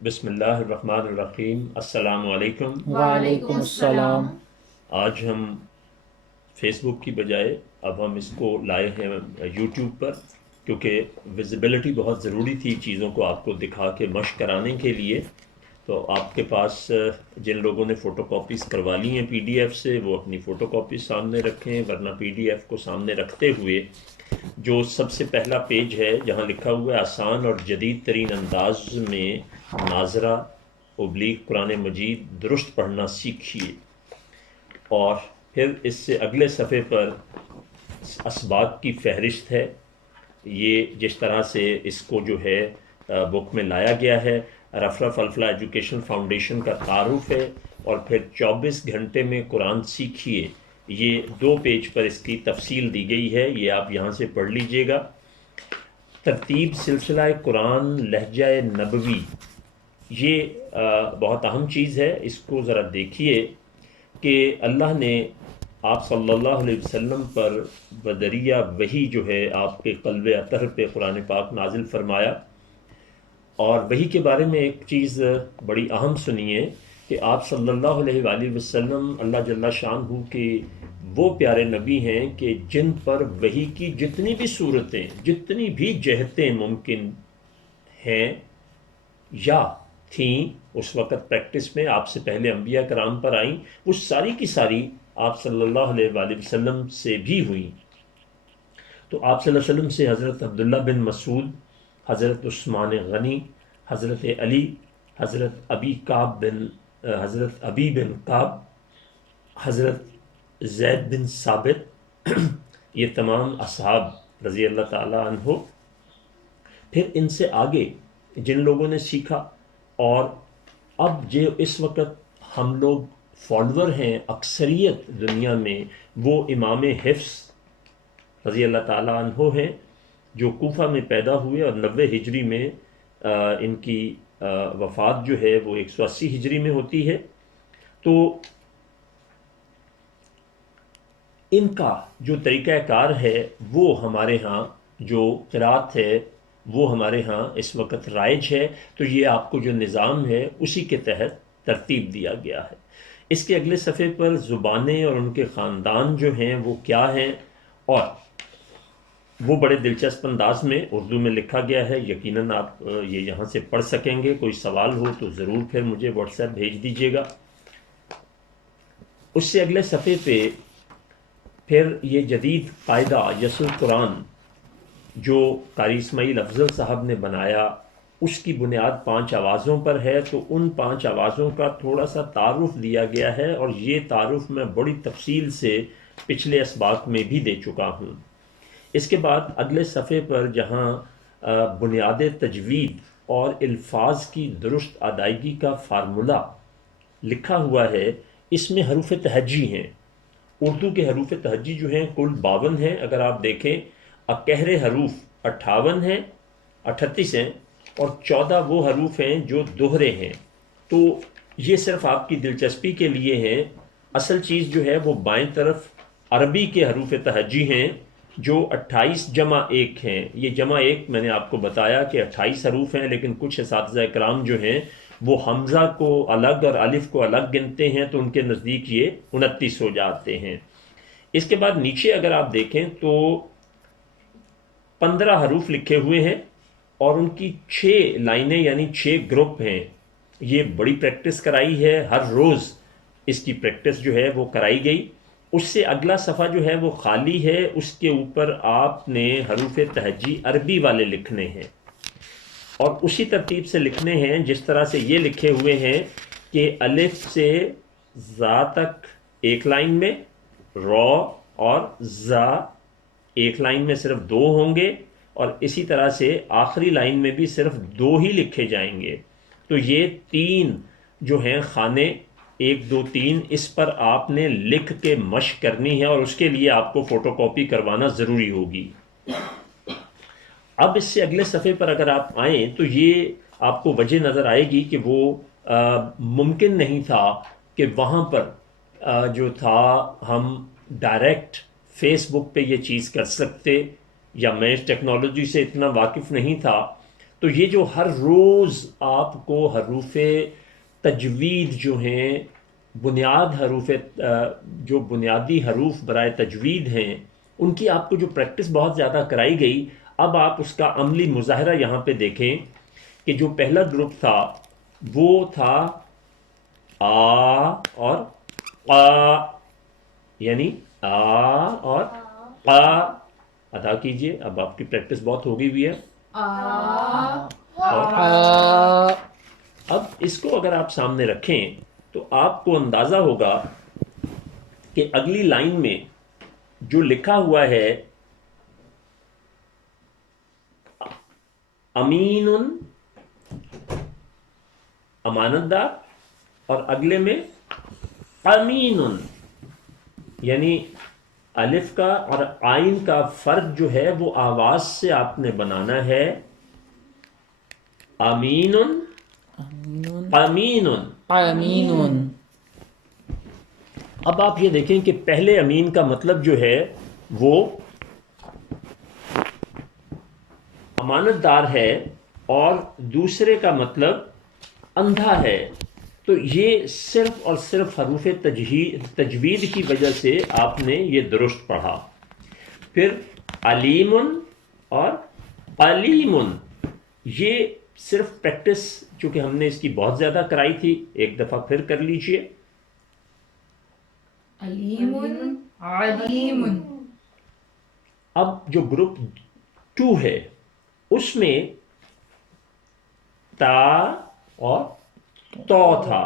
بسم اللہ الرحمن الرحیم۔ السلام علیکم۔ وعلیکم السلام۔ آج ہم فیس بک کی بجائے اب ہم اس کو لائے ہیں یوٹیوب پر، کیونکہ ویزیبلٹی بہت ضروری تھی چیزوں کو آپ کو دکھا کے مشق کرانے کے لیے۔ تو آپ کے پاس جن لوگوں نے فوٹو کاپیز کروا لی ہیں پی ڈی ایف سے، وہ اپنی فوٹو کاپیز سامنے رکھیں، ورنہ پی ڈی ایف کو سامنے رکھتے ہوئے جو سب سے پہلا پیج ہے جہاں لکھا ہوا ہے آسان اور جدید ترین انداز میں ناظرہ ابلیغ قرآن مجید درست پڑھنا سیکھیے، اور پھر اس سے اگلے صفحے پر اسباق کی فہرست ہے۔ یہ جس طرح سے اس کو جو ہے بک میں لایا گیا ہے، رفرف الفلا ایجوکیشن فاؤنڈیشن کا تعارف ہے، اور پھر 24 گھنٹے میں قرآن سیکھیے، یہ 2 پیج پر اس کی تفصیل دی گئی ہے، یہ آپ یہاں سے پڑھ لیجئے گا۔ ترتیب سلسلہ قرآن لہجہ نبوی، یہ بہت اہم چیز ہے، اس کو ذرا دیکھیے کہ اللہ نے آپ صلی اللہ علیہ وسلم پر بدریہ وحی جو ہے آپ کے قلب اطہر پہ قرآن پاک نازل فرمایا، اور وحی کے بارے میں ایک چیز بڑی اہم سنیے کہ آپ صلی اللہ علیہ وآلہ وسلم اللہ جل شانہ کے وہ پیارے نبی ہیں کہ جن پر وحی کی جتنی بھی صورتیں، جتنی بھی جہتیں ممکن ہیں یا تھیں اس وقت پریکٹس میں، آپ سے پہلے انبیاء کرام پر آئیں، وہ ساری کی ساری آپ صلی اللہ علیہ وآلہ وسلم سے بھی ہوئیں۔ تو آپ صلی اللہ علیہ وسلم سے حضرت عبداللہ بن مسعود، حضرت عثمان غنی، حضرت علی، حضرت ابی بن کعب، حضرت زید بن ثابت، یہ تمام اصحاب رضی اللہ تعالی عنہ۔ پھر ان سے آگے جن لوگوں نے سیکھا، اور اب جو اس وقت ہم لوگ فالوور ہیں اکثریت دنیا میں، وہ امام حفظ رضی اللہ تعالیٰ عنہ ہیں، جو کوفہ میں پیدا ہوئے اور 90 ہجری میں ان کی وفات جو ہے وہ 180 ہجری میں ہوتی ہے۔ تو ان کا جو طریقہ کار ہے وہ ہمارے ہاں، جو قرات ہے وہ ہمارے ہاں اس وقت رائج ہے، تو یہ آپ کو جو نظام ہے اسی کے تحت ترتیب دیا گیا ہے۔ اس کے اگلے صفحے پر زبانیں اور ان کے خاندان جو ہیں وہ کیا ہیں، اور وہ بڑے دلچسپ انداز میں اردو میں لکھا گیا ہے، یقیناً آپ یہ یہاں سے پڑھ سکیں گے۔ کوئی سوال ہو تو ضرور پھر مجھے واٹس ایپ بھیج دیجیے گا۔ اس سے اگلے صفحے پہ پھر یہ جدید قاعدہ یس القرآن جو قاری اسماعیل افضل صاحب نے بنایا، اس کی بنیاد 5 آوازوں پر ہے، تو ان 5 آوازوں کا تھوڑا سا تعارف دیا گیا ہے، اور یہ تعارف میں بڑی تفصیل سے پچھلے اسباق میں بھی دے چکا ہوں۔ اس کے بعد اگلے صفحے پر جہاں بنیاد تجوید اور الفاظ کی درست ادائیگی کا فارمولہ لکھا ہوا ہے، اس میں حروف تہجی ہیں۔ اردو کے حروف تہجی جو ہیں کل 52 ہیں، اگر آپ دیکھیں اکہر حروف 58 ہیں، 38 ہیں، اور 14 وہ حروف ہیں جو دوہرے ہیں۔ تو یہ صرف آپ کی دلچسپی کے لیے ہیں، اصل چیز جو ہے وہ بائیں طرف عربی کے حروف تہجی ہیں جو 28 جمع 1 ہیں۔ یہ جمع 1 میں نے آپ کو بتایا کہ 28 حروف ہیں، لیکن کچھ اساتذہ کرام جو ہیں وہ حمزہ کو الگ اور الف کو الگ گنتے ہیں، تو ان کے نزدیک یہ 29 ہو جاتے ہیں۔ اس کے بعد نیچے اگر آپ دیکھیں تو 15 حروف لکھے ہوئے ہیں، اور ان کی 6 لائنیں یعنی 6 گروپ ہیں۔ یہ بڑی پریکٹس کرائی ہے، ہر روز اس کی پریکٹس جو ہے وہ کرائی گئی۔ اس سے اگلا صفحہ جو ہے وہ خالی ہے، اس کے اوپر آپ نے حروف تہجی عربی والے لکھنے ہیں، اور اسی ترتیب سے لکھنے ہیں جس طرح سے یہ لکھے ہوئے ہیں کہ الف سے زا تک ایک لائن میں، را اور زا ایک لائن میں صرف 2 ہوں گے، اور اسی طرح سے آخری لائن میں بھی صرف 2 ہی لکھے جائیں گے۔ تو یہ 3 جو ہیں خانے، 1 2 3، اس پر آپ نے لکھ کے مشق کرنی ہے، اور اس کے لیے آپ کو فوٹو کاپی کروانا ضروری ہوگی۔ اب اس سے اگلے صفحے پر اگر آپ آئیں تو یہ آپ کو وجہ نظر آئے گی کہ وہ ممکن نہیں تھا کہ وہاں پر جو تھا ہم ڈائریکٹ فیس بک پہ یہ چیز کر سکتے، یا میں اس ٹیکنالوجی سے اتنا واقف نہیں تھا، تو یہ جو ہر روز آپ کو حروف تجوید جو ہیں، بنیاد حروف جو بنیادی حروف برائے تجوید ہیں، ان کی آپ کو جو پریکٹس بہت زیادہ کرائی گئی، اب آپ اس کا عملی مظاہرہ یہاں پہ دیکھیں کہ جو پہلا گروپ تھا وہ تھا آ اور قا، یعنی آ اور قا. ادا کیجئے، اب آپ کی پریکٹس بہت ہو گئی ہوئی ہے. اور اب اس کو اگر آپ سامنے رکھیں تو آپ کو اندازہ ہوگا کہ اگلی لائن میں جو لکھا ہوا ہے امین، امانت دار، اور اگلے میں امین، یعنی الف کا اور آئین کا فرق جو ہے وہ آواز سے آپ نے بنانا ہے. امین، امین. امین. اب آپ یہ دیکھیں کہ پہلے امین کا مطلب جو ہے وہ امانت دار ہے، اور دوسرے کا مطلب اندھا ہے. تو یہ صرف اور صرف حروف تجوید کی وجہ سے آپ نے یہ درست پڑھا. پھر علیم اور علیم، یہ صرف پریکٹس چونکہ ہم نے اس کی بہت زیادہ کرائی تھی، ایک دفعہ پھر کر لیجئے. علیم علیم. اب جو گروپ 2 ہے اس میں تا اور تو تھا.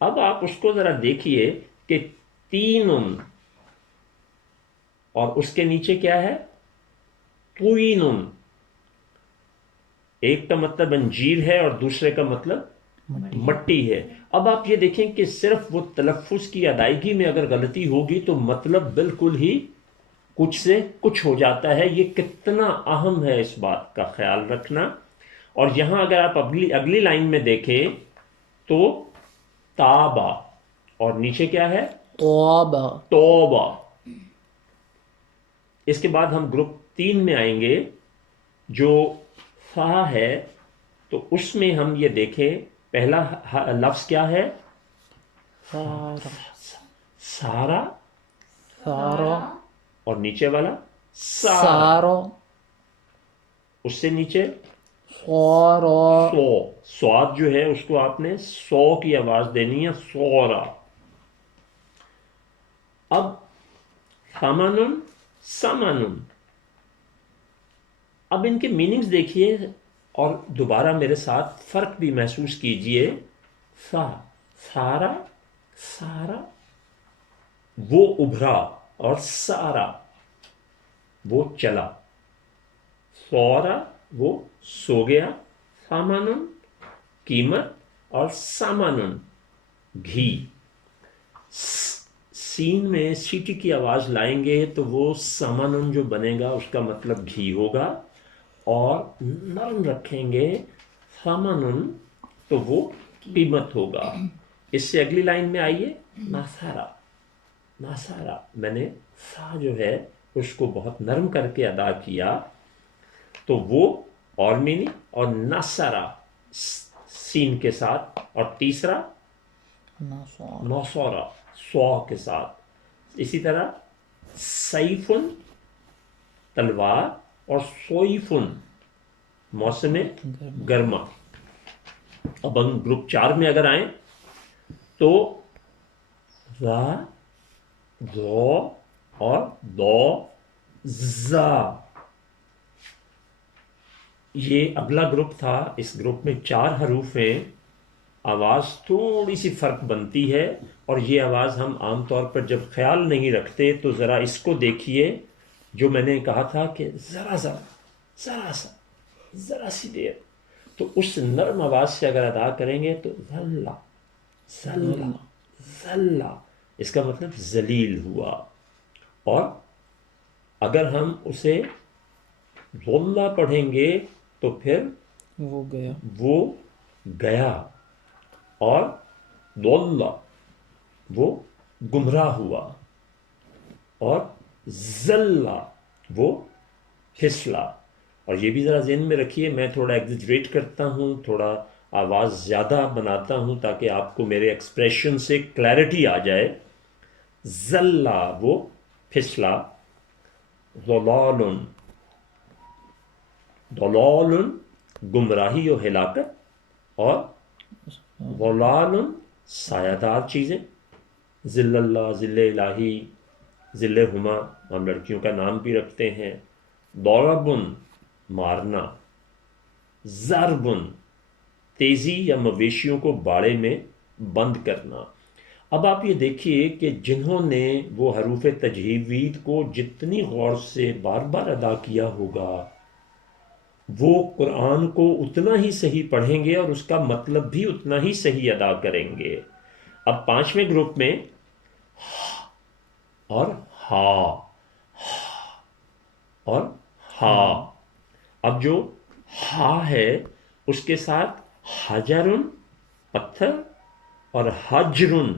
اب آپ اس کو ذرا دیکھیے کہ تین، اور اس کے نیچے کیا ہے طوین. ایک کا مطلب انجیر ہے اور دوسرے کا مطلب مٹی ہے. اب آپ یہ دیکھیں کہ صرف وہ تلفظ کی ادائیگی میں اگر غلطی ہوگی تو مطلب بالکل ہی کچھ سے کچھ ہو جاتا ہے. یہ کتنا اہم ہے اس بات کا خیال رکھنا. اور یہاں اگر آپ اگلی لائن میں دیکھیں تو تابا، اور نیچے کیا ہے توبہ. توبہ. اس کے بعد ہم گروپ 3 میں آئیں گے جو فا ہے. تو اس میں ہم یہ دیکھیں پہلا لفظ کیا ہے سارا. سارا، سارا. اور نیچے والا سارا، سارا. اس سے نیچے سارا. سو. سواد جو ہے اس کو آپ نے سو کی آواز دینی ہے، سورا. اب ثمن، سمن. اب ان کے میننگز دیکھیے اور دوبارہ میرے ساتھ فرق بھی محسوس کیجئے. سارا، سارا وہ ابھرا، اور سارا وہ چلا. سورا وہ سو گیا. سامانن قیمت، اور سامانن گھی. سین میں سیٹی کی آواز لائیں گے تو وہ سامانن جو بنے گا اس کا مطلب گھی ہوگا، اور نرم رکھیں گے سامانن تو وہ قیمت ہوگا. اس سے اگلی لائن میں آئیے ناسارا. ناسارا میں نے سا جو ہے اس کو بہت نرم کر کے ادا کیا تو وہ اور مینی، اور ناسارا سین کے ساتھ، اور تیسرا نوسورا سو کے ساتھ. اسی طرح سیفن تلوار، اور سوئفن موسم گرما. اب ہم گروپ 4 میں اگر آئیں تو را، دو اور دو زا. یہ اگلا گروپ تھا. اس گروپ میں 4 حروف ہیں. آواز تھوڑی سی فرق بنتی ہے، اور یہ آواز ہم عام طور پر جب خیال نہیں رکھتے تو ذرا اس کو دیکھیے جو میں نے کہا تھا کہ ذرا سی دیر. تو اس نرم آواز سے اگر ادا کریں گے تو ذلہ، ذلہ، ذلہ، اس کا مطلب ذلیل ہوا. اور اگر ہم اسے ذلہ پڑھیں گے تو پھر وہ گیا. وہ گیا، اور ضل وہ گمراہ ہوا، اور ذل وہ پھسلا. اور یہ بھی ذرا ذہن میں رکھیے، میں تھوڑا ایگزیجریٹ کرتا ہوں، تھوڑا آواز زیادہ بناتا ہوں تاکہ آپ کو میرے ایکسپریشن سے کلیئرٹی آ جائے. زلا وہ پھسلا، ضلال ضلال گمراہی و ہلاکت، اور ضلال سایہ دار چیزیں. ذل اللہ، ذل الہی، ذل ہما ہم لڑکیوں کا نام بھی رکھتے ہیں. ضربن مارنا، ضربن تیزی یا مویشیوں کو باڑے میں بند کرنا. اب آپ یہ دیکھیے کہ جنہوں نے وہ حروف تجوید کو جتنی غور سے بار بار ادا کیا ہوگا وہ قرآن کو اتنا ہی صحیح پڑھیں گے اور اس کا مطلب بھی اتنا ہی صحیح ادا کریں گے. اب 5ویں گروپ میں اور ہا اور ہا. اب جو ہا ہے اس کے ساتھ حجرن پتھر اور حجرن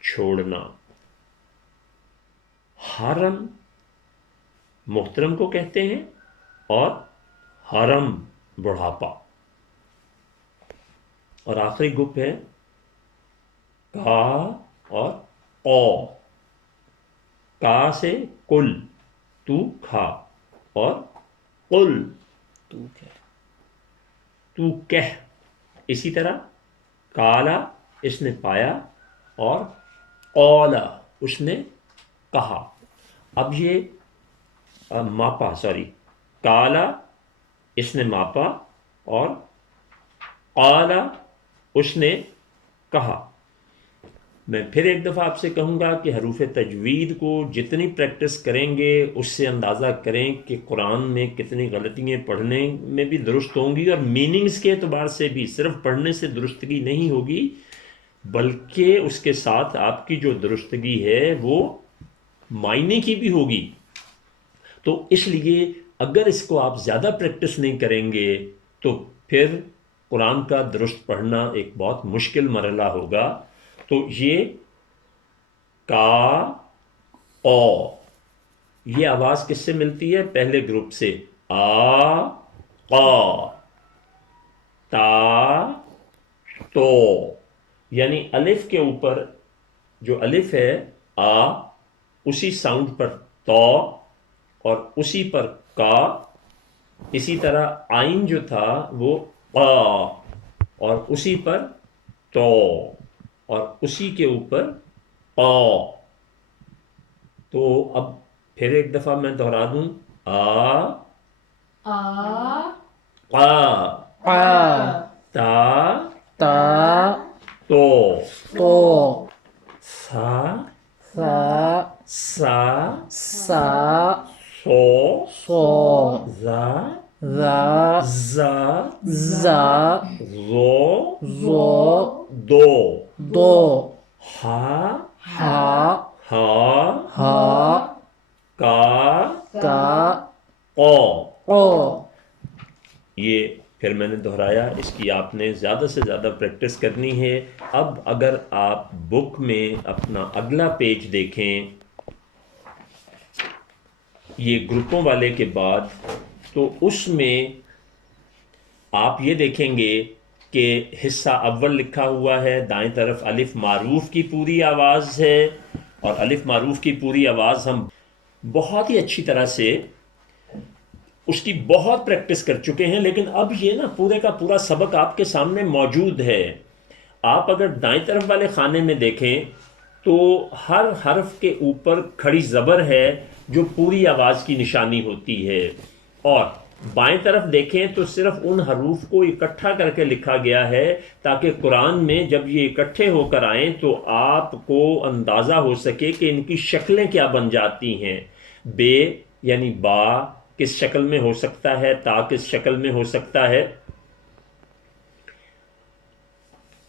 چھوڑنا. حرم محترم کو کہتے ہیں اور حرم بڑھاپا. اور آخری گروپ ہے کا اور او. کا سے کل تو کھا، اور قل تو کہہ. اسی طرح کالا اس نے پایا، اور قولا اس نے کہا. اب یہ ماپا، کالا اس نے ماپا، اور قالا اس نے کہا. میں پھر ایک دفعہ آپ سے کہوں گا کہ حروف تجوید کو جتنی پریکٹس کریں گے اس سے اندازہ کریں کہ قرآن میں کتنی غلطیاں پڑھنے میں بھی درست ہوں گی، اور میننگز کے اعتبار سے بھی صرف پڑھنے سے درستگی نہیں ہوگی بلکہ اس کے ساتھ آپ کی جو درستگی ہے وہ معنی کی بھی ہوگی. تو اس لیے اگر اس کو آپ زیادہ پریکٹس نہیں کریں گے تو پھر قرآن کا درست پڑھنا ایک بہت مشکل مرحلہ ہوگا. تو یہ کا او یہ آواز کس سے ملتی ہے؟ پہلے گروپ سے آ قا، تا تو. یعنی الف کے اوپر جو الف ہے آ، اسی ساؤنڈ پر تو، اور اسی پر کا. اسی طرح آئین جو تھا وہ آ، اور اسی پر تو، اور اسی کے اوپر آ. تو اب پھر ایک دفعہ میں دہرا دوں، آ قا، تا تا تو، تو، سا سا سا سا سو سو زا زا زا زا زو زو دو دو ہا ہا ہا ہا کا کا او. او. یہ پھر میں نے دہرایا، اس کی آپ نے زیادہ سے زیادہ پریکٹس کرنی ہے. اب اگر آپ بک میں اپنا اگلا پیج دیکھیں یہ گروپوں والے کے بعد، تو اس میں آپ یہ دیکھیں گے کہ حصہ اول لکھا ہوا ہے، دائیں طرف الف معروف کی پوری آواز ہے، اور الف معروف کی پوری آواز ہم بہت ہی اچھی طرح سے اس کی بہت پریکٹس کر چکے ہیں. لیکن اب یہ نا پورے کا پورا سبق آپ کے سامنے موجود ہے. آپ اگر دائیں طرف والے خانے میں دیکھیں تو ہر حرف کے اوپر کھڑی زبر ہے جو پوری آواز کی نشانی ہوتی ہے، اور بائیں طرف دیکھیں تو صرف ان حروف کو اکٹھا کر کے لکھا گیا ہے تاکہ قرآن میں جب یہ اکٹھے ہو کر آئیں تو آپ کو اندازہ ہو سکے کہ ان کی شکلیں کیا بن جاتی ہیں. بے یعنی با کس شکل میں ہو سکتا ہے، تا کس شکل میں ہو سکتا ہے.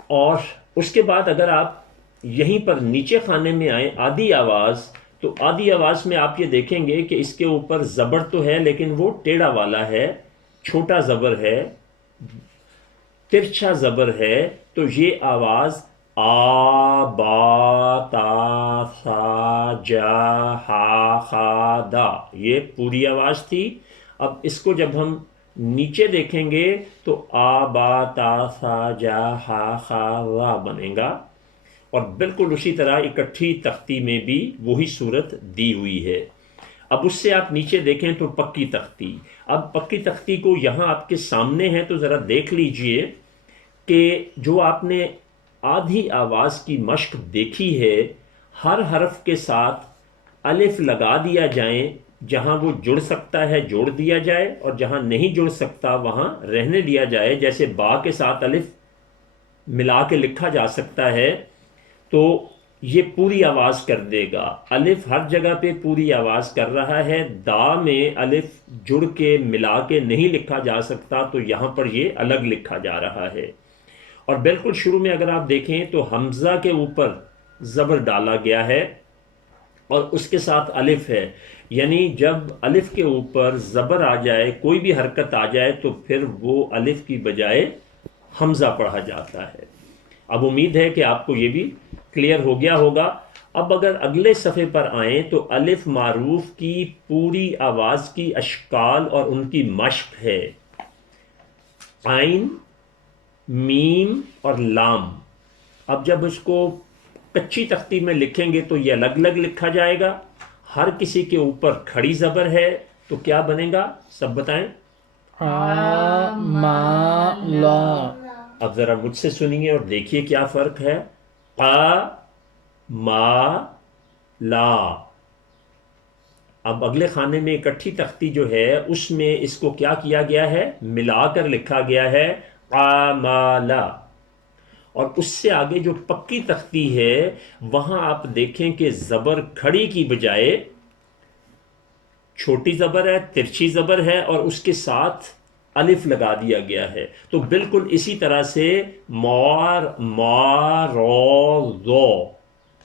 اور اس کے بعد اگر آپ یہیں پر نیچے خانے میں آئیں آدھی آواز، تو آدھی آواز میں آپ یہ دیکھیں گے کہ اس کے اوپر زبر تو ہے لیکن وہ ٹیڑھا والا ہے، چھوٹا زبر ہے، ترچھا زبر ہے. تو یہ آواز آ با تا سا جا ہا خا دا، یہ پوری آواز تھی. اب اس کو جب ہم نیچے دیکھیں گے تو آ با تا سا جا ہا خا را بنے گا، اور بالکل اسی طرح اکٹھی تختی میں بھی وہی صورت دی ہوئی ہے۔ اب اس سے آپ نیچے دیکھیں تو پکی تختی، اب پکی تختی کو یہاں آپ کے سامنے ہے تو ذرا دیکھ لیجئے کہ جو آپ نے آدھی آواز کی مشق دیکھی ہے، ہر حرف کے ساتھ الف لگا دیا جائیں، جہاں وہ جڑ سکتا ہے جوڑ دیا جائے، اور جہاں نہیں جڑ سکتا وہاں رہنے دیا جائے۔ جیسے با کے ساتھ الف ملا کے لکھا جا سکتا ہے تو یہ پوری آواز کر دے گا، الف ہر جگہ پہ پوری آواز کر رہا ہے۔ دا میں الف جڑ کے ملا کے نہیں لکھا جا سکتا تو یہاں پر یہ الگ لکھا جا رہا ہے۔ اور بالکل شروع میں اگر آپ دیکھیں تو حمزہ کے اوپر زبر ڈالا گیا ہے اور اس کے ساتھ الف ہے، یعنی جب الف کے اوپر زبر آ جائے، کوئی بھی حرکت آ جائے تو پھر وہ الف کی بجائے حمزہ پڑھا جاتا ہے۔ اب امید ہے کہ آپ کو یہ بھی کلیئر ہو گیا ہوگا۔ اب اگر اگلے صفحے پر آئیں تو الف معروف کی پوری آواز کی اشکال اور ان کی مشق ہے، عین، میم اور لام۔ اب جب اس کو کچی تختی میں لکھیں گے تو یہ الگ الگ لکھا جائے گا، ہر کسی کے اوپر کھڑی زبر ہے تو کیا بنے گا سب بتائیں؟ آ ما لا۔ اب ذرا مجھ سے سنیے اور دیکھیے کیا فرق ہے۔ آ ما لا۔ اب اگلے خانے میں اکٹھی تختی جو ہے اس میں اس کو کیا کیا گیا ہے، ملا کر لکھا گیا ہے آ ما لا۔ اور اس سے آگے جو پکی تختی ہے وہاں آپ دیکھیں کہ زبر کھڑی کی بجائے چھوٹی زبر ہے، ترچھی زبر ہے، اور اس کے ساتھ الف لگا دیا گیا ہے۔ تو بالکل اسی طرح سے رو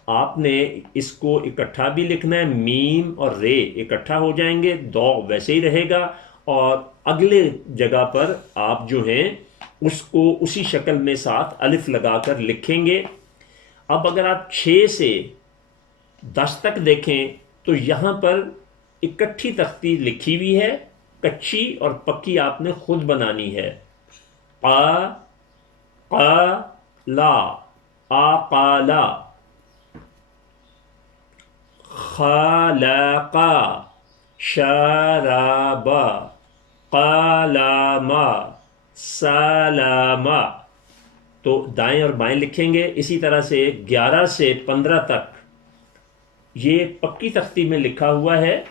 آپ نے اس کو اکٹھا بھی لکھنا ہے، میم اور رے اکٹھا ہو جائیں گے، دو ویسے ہی رہے گا، اور اگلے جگہ پر آپ جو ہیں اس کو اسی شکل میں ساتھ الف لگا کر لکھیں گے۔ اب اگر آپ 6 سے 10 تک دیکھیں تو یہاں پر اکٹھی تختی لکھی ہوئی ہے، کچی اور پکی آپ نے خود بنانی ہے۔ لا، آقالا، خلقا، شرابا، قلما، سلاما۔ تو دائیں اور بائیں لکھیں گے، اسی طرح سے 11 سے 15 تک یہ پکی تختی میں لکھا ہوا ہے۔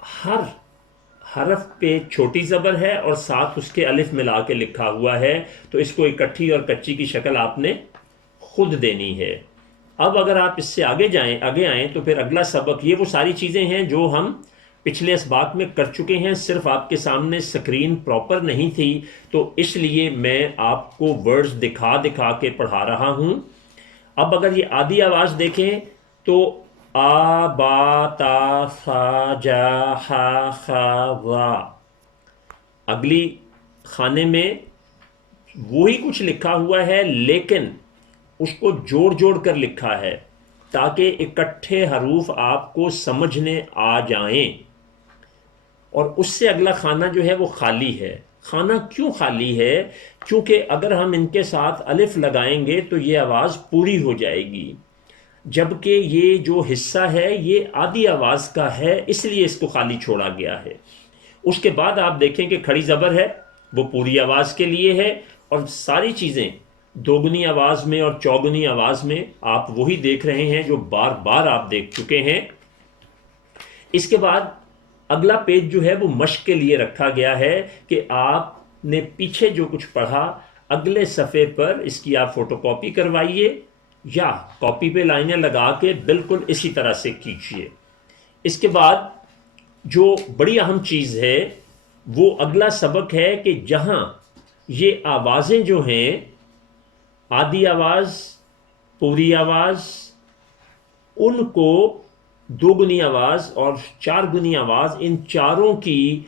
ہر حرف پہ چھوٹی زبر ہے اور ساتھ اس کے الف ملا کے لکھا ہوا ہے، تو اس کو اکٹھی اور کچی کی شکل آپ نے خود دینی ہے۔ اب اگر آپ اس سے آگے آئیں تو پھر اگلا سبق، یہ وہ ساری چیزیں ہیں جو ہم پچھلے اسباق میں کر چکے ہیں، صرف آپ کے سامنے سکرین پراپر نہیں تھی تو اس لیے میں آپ کو ورڈز دکھا دکھا کے پڑھا رہا ہوں۔ اب اگر یہ آدھی آواز دیکھیں تو آ با تا سا جا ہا خا را، اگلی خانے میں وہی کچھ لکھا ہوا ہے لیکن اس کو جوڑ جوڑ کر لکھا ہے تاکہ اکٹھے حروف آپ کو سمجھنے آ جائیں، اور اس سے اگلا خانہ جو ہے وہ خالی ہے۔ خانہ کیوں خالی ہے؟ کیونکہ اگر ہم ان کے ساتھ الف لگائیں گے تو یہ آواز پوری ہو جائے گی، جبکہ یہ جو حصہ ہے یہ آدھی آواز کا ہے، اس لیے اس کو خالی چھوڑا گیا ہے۔ اس کے بعد آپ دیکھیں کہ کھڑی زبر ہے، وہ پوری آواز کے لیے ہے، اور ساری چیزیں دوگنی آواز میں اور چوگنی آواز میں آپ وہی دیکھ رہے ہیں جو بار بار آپ دیکھ چکے ہیں۔ اس کے بعد اگلا پیج جو ہے وہ مشق کے لیے رکھا گیا ہے کہ آپ نے پیچھے جو کچھ پڑھا اگلے صفحے پر اس کی آپ فوٹو کاپی کروائیے یا کاپی پہ لائنیں لگا کے بالکل اسی طرح سے کیجیے۔ اس کے بعد جو بڑی اہم چیز ہے وہ اگلا سبق ہے کہ جہاں یہ آوازیں جو ہیں، آدھی آواز، پوری آواز، ان کو دوگنی آواز اور 4 گنی آواز، ان چاروں کی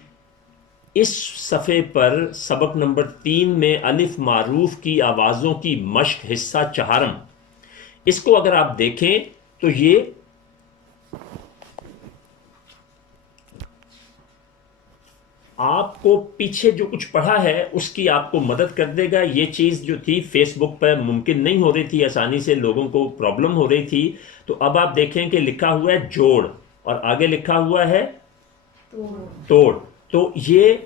اس صفحے پر سبق نمبر 3 میں الف معروف کی آوازوں کی مشق حصہ 4، اس کو اگر آپ دیکھیں تو یہ آپ کو پیچھے جو کچھ پڑھا ہے اس کی آپ کو مدد کر دے گا. یہ چیز جو تھی فیس بک پر ممکن نہیں ہو رہی تھی، آسانی سے لوگوں کو پرابلم ہو رہی تھی. تو اب آپ دیکھیں کہ لکھا ہوا ہے جوڑ اور آگے لکھا ہوا ہے توڑ. تو یہ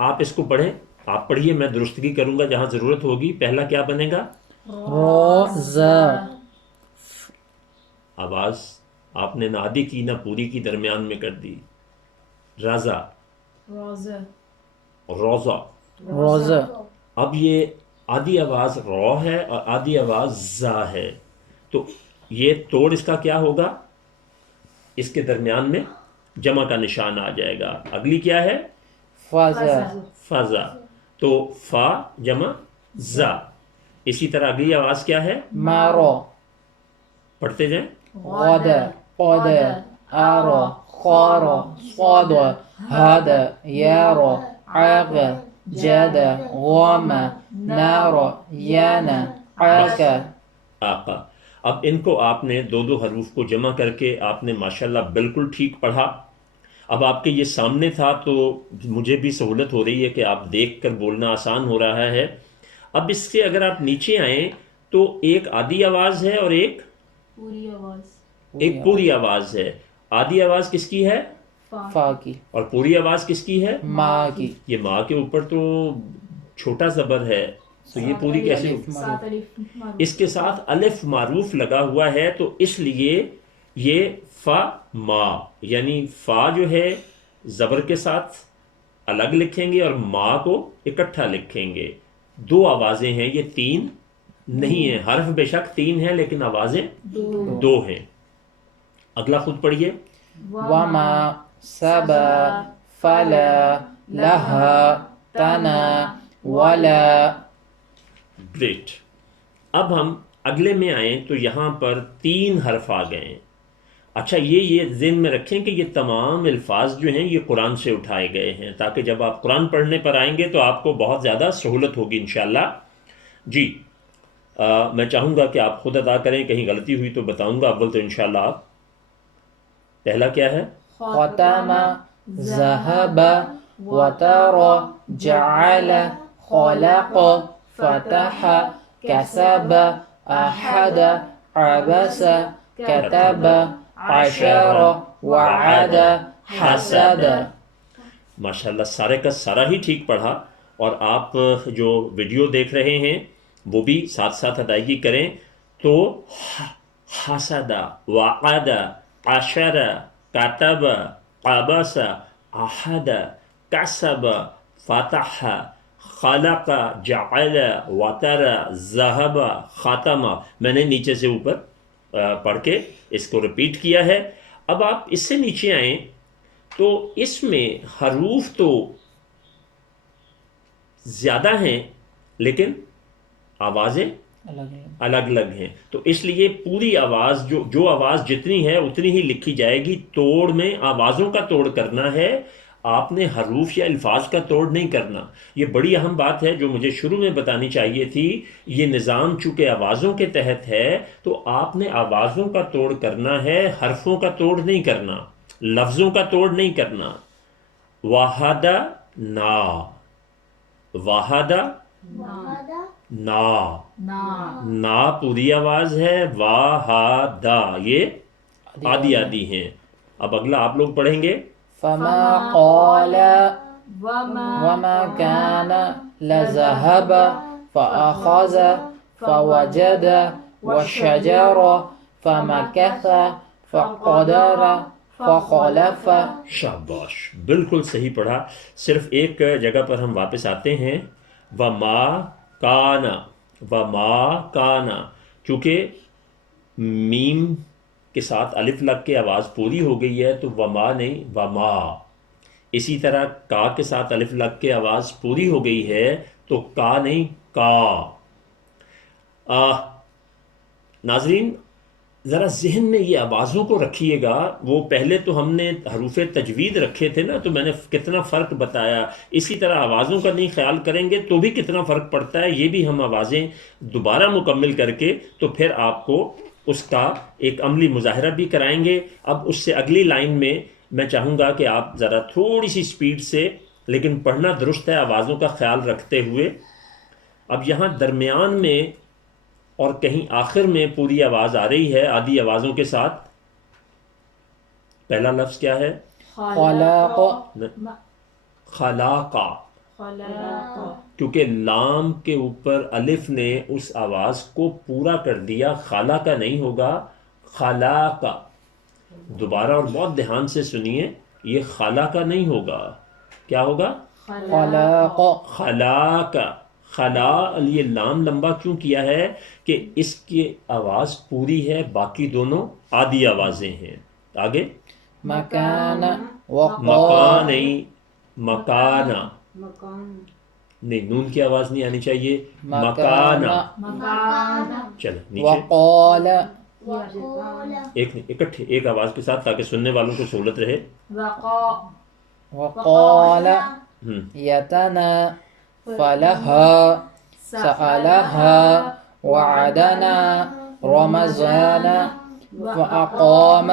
آپ اس کو پڑھیں، آپ پڑھیے، میں درستگی کروں گا جہاں ضرورت ہوگی. پہلا کیا بنے گا؟ روزہ. آواز آپ نے نہ آدھی کی نہ پوری کی، درمیان میں کر دی. رضا، روزہ روزہ. روزہ. اب یہ آدھی آواز رو ہے اور آدھی آواز زا ہے، تو یہ توڑ اس کا کیا ہوگا؟ اس کے درمیان میں جمع کا نشان آ جائے گا. اگلی کیا ہے؟ فضا. فضا. تو فا جمع زا. اسی طرح اگلی آواز کیا ہے؟ مرو. پڑھتے جائیں. غدا. قدا. ارو. خارو. صادو. هذا. يارو. عاقا. جادا. غوما. نارو. يانا. عاقا. آقا. اب ان کو آپ نے دو دو حروف کو جمع کر کے آپ نے ماشاءاللہ بالکل ٹھیک پڑھا. اب آپ کے یہ سامنے تھا تو مجھے بھی سہولت ہو رہی ہے کہ آپ دیکھ کر بولنا آسان ہو رہا ہے. اب اس سے اگر آپ نیچے آئیں تو ایک آدھی آواز ہے اور ایک پوری آواز ہے. آدھی آواز کس کی ہے؟ فا کی. اور پوری آواز کس کی ہے؟ ما کی. یہ ماں کے اوپر تو چھوٹا زبر ہے، تو یہ پوری کیسے؟ اس کے ساتھ الف معروف لگا ہوا ہے، تو اس لیے یہ فا ما، یعنی فا جو ہے زبر کے ساتھ الگ لکھیں گے اور ما کو اکٹھا لکھیں گے. دو آوازیں ہیں، یہ تین نہیں ہیں. حرف بے شک تین ہیں لیکن آوازیں دو ہیں. اگلا خود پڑھیے. وما سبا فلا لها تنا ولا. گریٹ. اب ہم اگلے میں آئیں تو یہاں پر تین حرف آ گئے ہیں. اچھا یہ ذہن میں رکھیں کہ یہ تمام الفاظ جو ہیں یہ قرآن سے اٹھائے گئے ہیں، تاکہ جب آپ قرآن پڑھنے پر آئیں گے تو آپ کو بہت زیادہ سہولت ہوگی انشاءاللہ. جی میں چاہوں گا کہ آپ خود ادا کریں، کہیں غلطی ہوئی تو بتاؤں گا. اول تو انشاءاللہ آپ پہلا کیا ہے؟ ختم. ذهب. وتر. جعل. خلق. فتح. كسب. أحد. عبس. كتب. عشر. وعد. حسد. ماشاءاللہ سارے کا سارا ہی ٹھیک پڑھا. اور آپ جو ویڈیو دیکھ رہے ہیں وہ بھی ساتھ ساتھ ادائیگی کریں. تو حسد، وعد، عشر، کتب، عبس، احد، کسب، فتح، خلق، جعل، وتر، ذهب، ختم. میں نے نیچے سے اوپر پڑھ کے اس کو ریپیٹ کیا ہے. اب آپ اس سے نیچے آئیں تو اس میں حروف تو زیادہ ہیں لیکن آوازیں الگ الگ ہیں. تو اس لیے پوری آواز جو آواز جتنی ہے اتنی ہی لکھی جائے گی. توڑ میں آوازوں کا توڑ کرنا ہے، آپ نے حروف یا الفاظ کا توڑ نہیں کرنا. یہ بڑی اہم بات ہے جو مجھے شروع میں بتانی چاہیے تھی. یہ نظام چونکہ آوازوں کے تحت ہے تو آپ نے آوازوں کا توڑ کرنا ہے، حرفوں کا توڑ نہیں کرنا، لفظوں کا توڑ نہیں کرنا. واحد نا، واحد نا، نا پوری آواز ہے، واحدہ یہ آدھی آدھی ہیں. اب اگلا آپ لوگ پڑھیں گے. فما قال وما كان لذهب فأخذ فوجد والشجر فمكث فقدر فخلف. شاباش، بالکل صحیح پڑھا. صرف ایک جگہ پر ہم واپس آتے ہیں. وما کانا، وما کانا، چونکہ میم کے ساتھ الف لگ کے آواز پوری ہو گئی ہے تو وما نہیں وما. اسی طرح کا کے ساتھ الف لگ کے آواز پوری ہو گئی ہے تو کا نہیں کا. ناظرین ذرا ذہن میں یہ آوازوں کو رکھیے گا. وہ پہلے تو ہم نے حروف تجوید رکھے تھے نا، تو میں نے کتنا فرق بتایا. اسی طرح آوازوں کا نہیں خیال کریں گے تو بھی کتنا فرق پڑتا ہے. یہ بھی ہم آوازیں دوبارہ مکمل کر کے تو پھر آپ کو اس کا ایک عملی مظاہرہ بھی کرائیں گے. اب اس سے اگلی لائن میں چاہوں گا کہ آپ ذرا تھوڑی سی سپیڈ سے لیکن پڑھنا درست ہے آوازوں کا خیال رکھتے ہوئے. اب یہاں درمیان میں اور کہیں آخر میں پوری آواز آ رہی ہے آدھی آوازوں کے ساتھ. پہلا لفظ کیا ہے؟ خلق خلاقہ، کیونکہ لام کے اوپر الف نے اس آواز کو پورا کر دیا. خلا کا نہیں ہوگا، خلا کا. دوبارہ اور بہت دھیان سے سنیے، یہ خلا کا نہیں ہوگا. کیا ہوگا؟ خلق. خلا کا. خلا، یہ لام لمبا کیوں کیا ہے کہ اس کی آواز پوری ہے، باقی دونوں آدھی آوازیں ہیں. آگے مکان مکان نہیں، مکانا نہیں، نون کی آواز نہیں آنی چاہیے. مکانا. چلو نیچے وقال ایک اکٹھے ایک آواز کے ساتھ تاکہ سننے والوں کو سہولت رہے. وقال یتنا فلها سألها وعدنا رمضان وأقام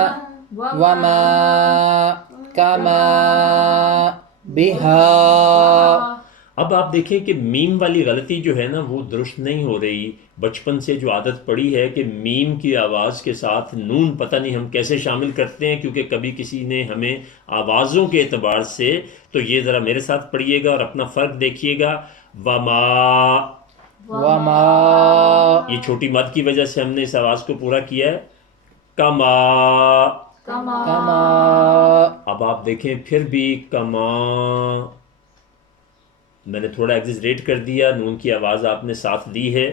وما كما بها. اب آپ دیکھیں کہ میم والی غلطی جو ہے نا وہ درست نہیں ہو رہی. بچپن سے جو عادت پڑی ہے کہ میم کی آواز کے ساتھ نون پتہ نہیں ہم کیسے شامل کرتے ہیں، کیونکہ کبھی کسی نے ہمیں آوازوں کے اعتبار سے، تو یہ ذرا میرے ساتھ پڑھیے گا اور اپنا فرق دیکھیے گا. وما یہ چھوٹی مد کی وجہ سے ہم نے اس آواز کو پورا کیا ہے. کما. كما. اب آپ دیکھیں پھر بھی کما، میں نے تھوڑا ایگزیجریٹ کر دیا، نون کی آواز آپ نے ساتھ دی ہے.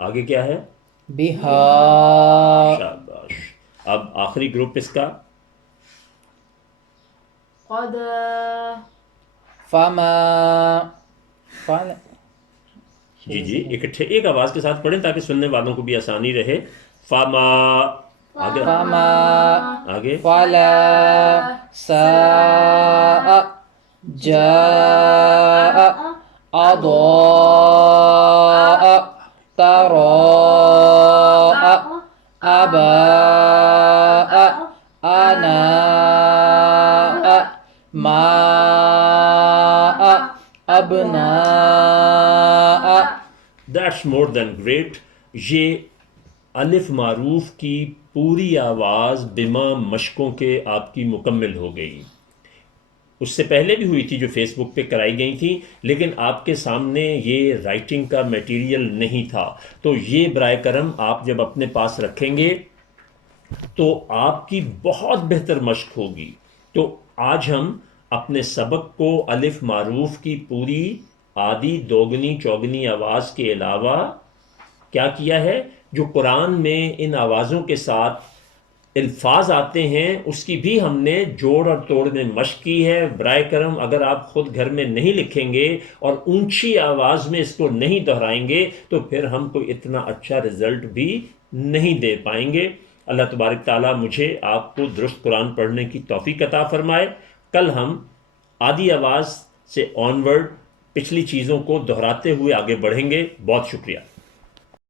آگے کیا ہے؟ بها. شاباش. اب آخری گروپ اس کا قد فما فعل. جی اکٹھے ایک آواز کے ساتھ پڑھیں تاکہ سننے والوں کو بھی آسانی رہے. فما. آگے فما آگے فلا ساء جاء أضاء تراء أباء أناء ماء أبناء. That's more then great. یہ الف معروف کی پوری آواز بما مشقوں کے آپ کی مکمل ہو گئی. اس سے پہلے بھی ہوئی تھی جو فیس بک پہ کرائی گئی تھی، لیکن آپ کے سامنے یہ رائٹنگ کا میٹیریل نہیں تھا. تو یہ برائے کرم آپ جب اپنے پاس رکھیں گے تو آپ کی بہت بہتر مشق ہوگی. تو آج ہم اپنے سبق کو الف معروف کی پوری آدھی دوگنی چوگنی آواز کے علاوہ کیا کیا ہے، جو قرآن میں ان آوازوں کے ساتھ الفاظ آتے ہیں اس کی بھی ہم نے جوڑ اور توڑ میں مشق کی ہے. برائے کرم اگر آپ خود گھر میں نہیں لکھیں گے اور اونچی آواز میں اس کو نہیں دہرائیں گے تو پھر ہم کو اتنا اچھا رزلٹ بھی نہیں دے پائیں گے. اللہ تبارک تعالیٰ مجھے آپ کو درست قرآن پڑھنے کی توفیق عطا فرمائے. کل ہم آدھی آواز سے آنورڈ پچھلی چیزوں کو دہراتے ہوئے آگے بڑھیں گے. بہت شکریہ.